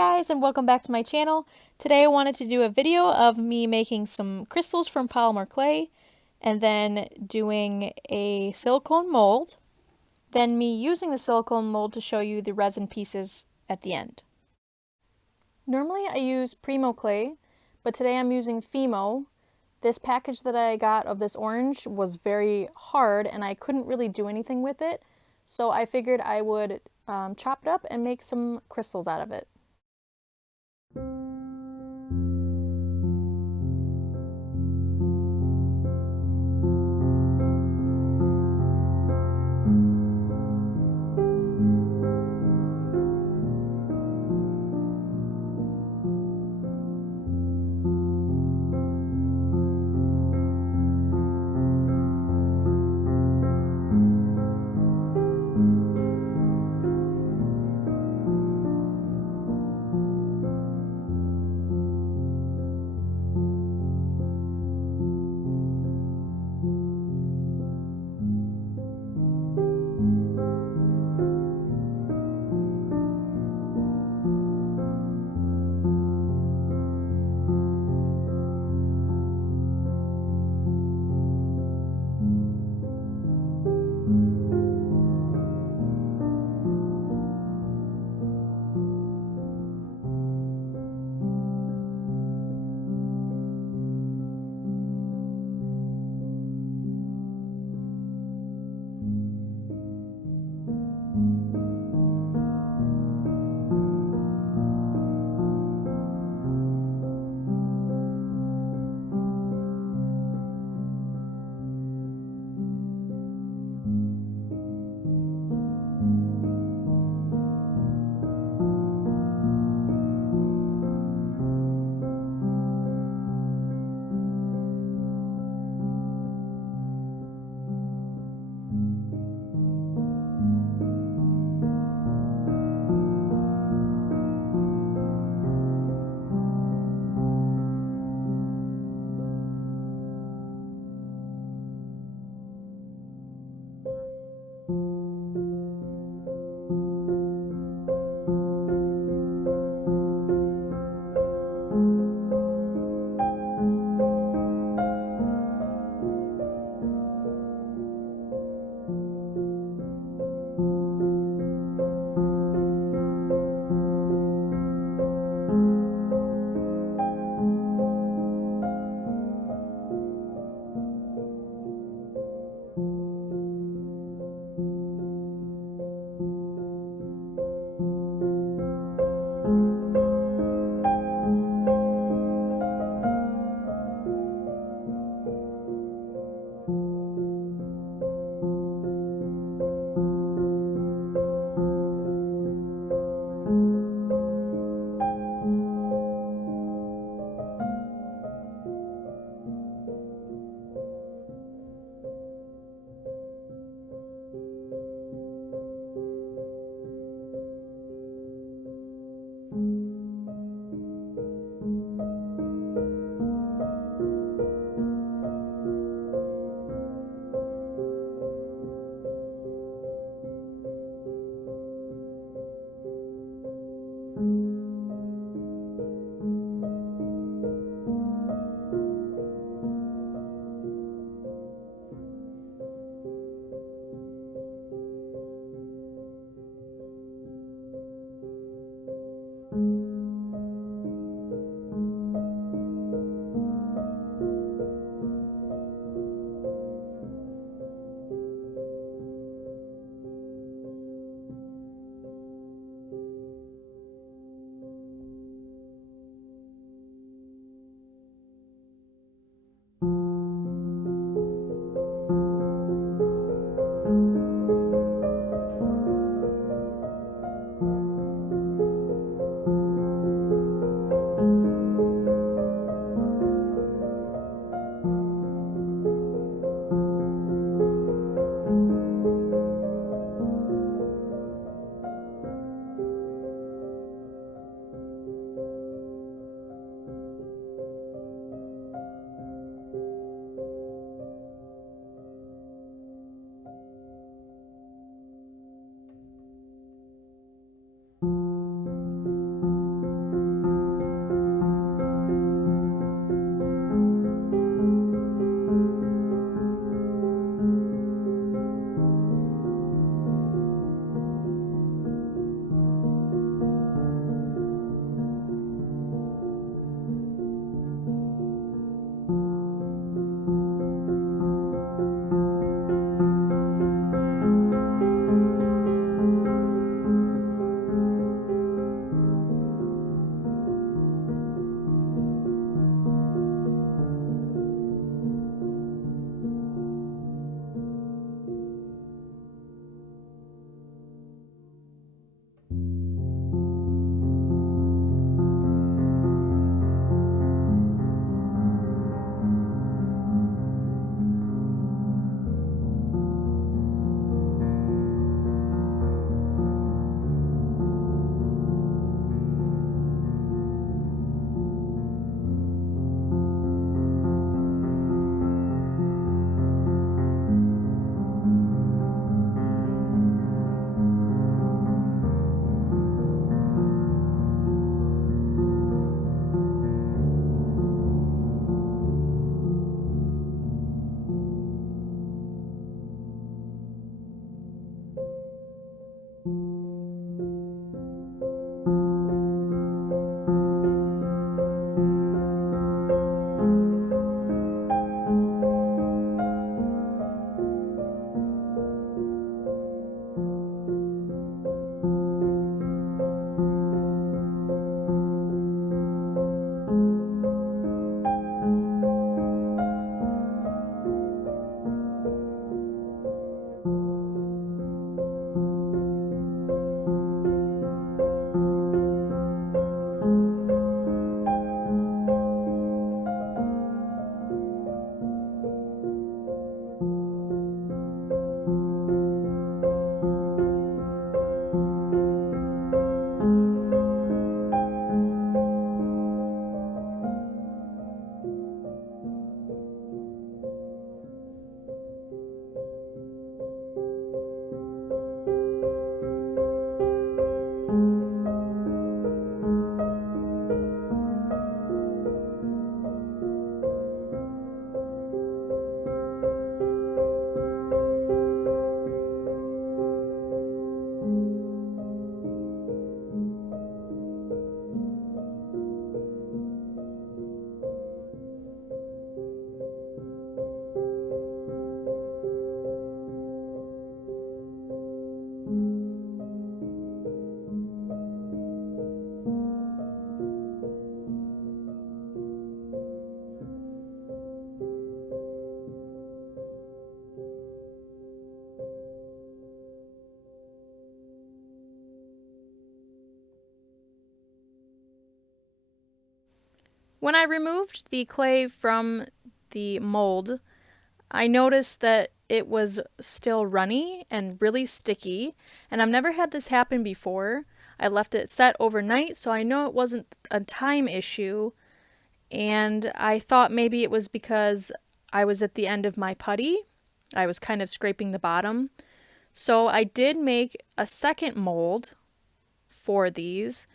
guys, and welcome back to my channel. Today I wanted to do a video of me making some crystals from polymer clay and then doing a silicone mold, then me using the silicone mold to show you the resin pieces at the end. Normally I use Primo clay, but today I'm using Fimo. This package that I got of this orange was very hard and I couldn't really do anything with it, so I figured I would chop it up and make some crystals out of it. When I removed the clay from the mold, I noticed that it was still runny and really sticky, and I've never had this happen before. I left it set overnight, so I know it wasn't a time issue, and I thought maybe it was because I was at the end of my putty. I was kind of scraping the bottom. So I did make a second mold for these,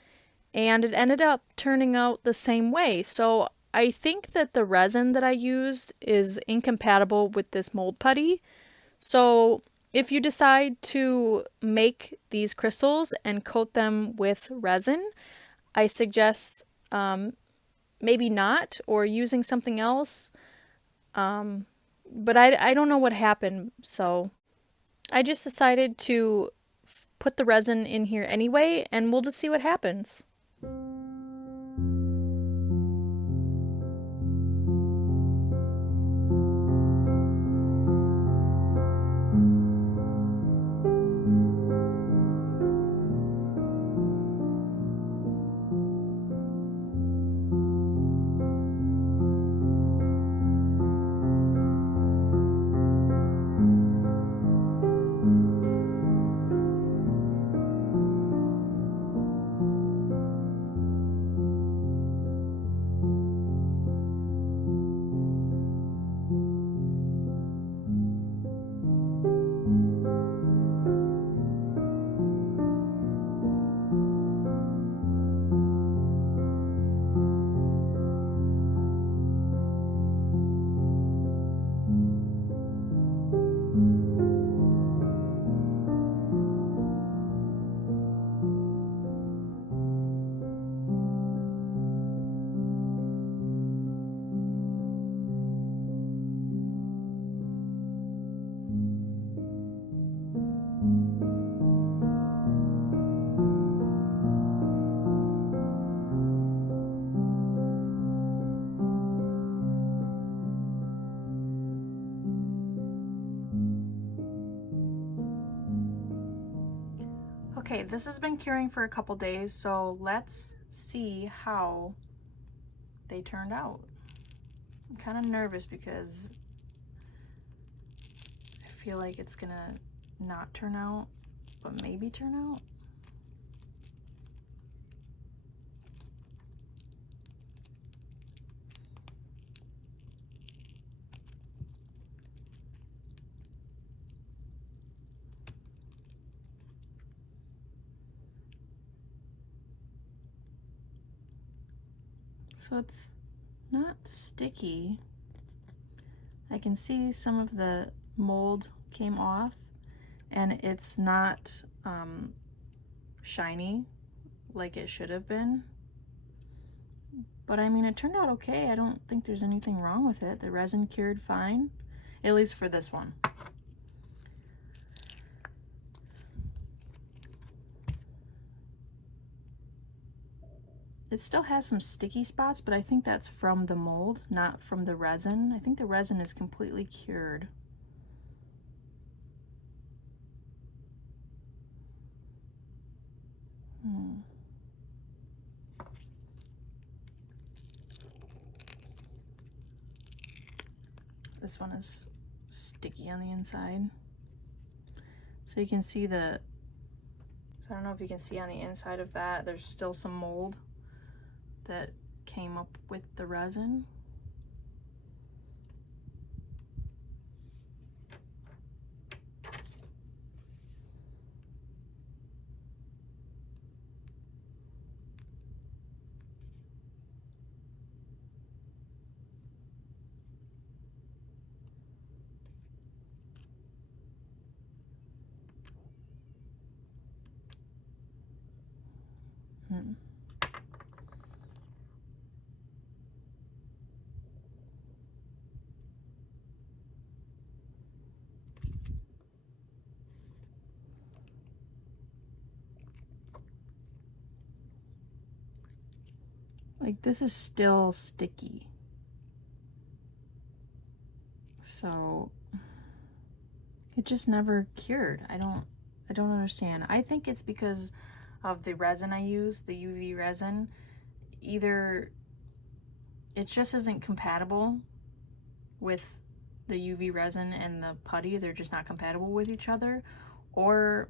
and it ended up turning out the same way. So I think that the resin that I used is incompatible with this mold putty. So if you decide to make these crystals and coat them with resin, I suggest maybe not, or using something else. But I don't know what happened, so I just decided to put the resin in here anyway, and we'll just see what happens. Okay, this has been curing for a couple days, so let's see how they turned out. I'm kind of nervous because I feel like it's gonna not turn out, but maybe turn out. So it's not sticky. I can see some of the mold came off, and it's not shiny like it should have been. But I mean, it turned out okay. I don't think there's anything wrong with it. The resin cured fine, at least for this one. It still has some sticky spots, but I think that's from the mold, not from the resin. I think the resin is completely cured. This one is sticky on the inside. So you can see so I don't know if you can see on the inside of that, there's still some mold that came up with the resin. Like, this is still sticky. So it just never cured. I don't understand. I think it's because of the resin I use, the UV resin. Either it just isn't compatible with the UV resin and the putty. They're just not compatible with each other, or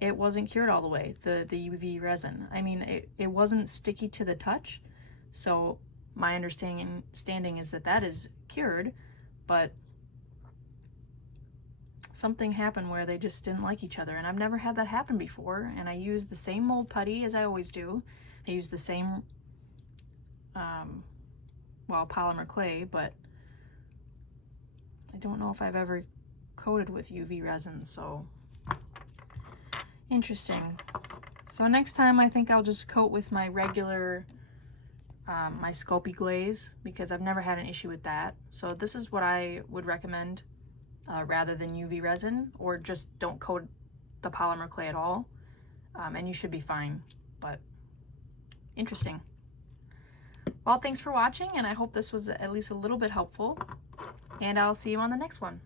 it wasn't cured all the way, the UV resin. I mean, it wasn't sticky to the touch, so my understanding is that that is cured, but something happened where they just didn't like each other, and I've never had that happen before. And I used the same mold putty as I always do. I used the same well, polymer clay, but I don't know if I've ever coated with UV resin, so interesting. So next time I think I'll just coat with my regular my Sculpey glaze, because I've never had an issue with that. So this is what I would recommend rather than UV resin, or just don't coat the polymer clay at all, and you should be fine. But interesting. Well, thanks for watching, and I hope this was at least a little bit helpful, and I'll see you on the next one.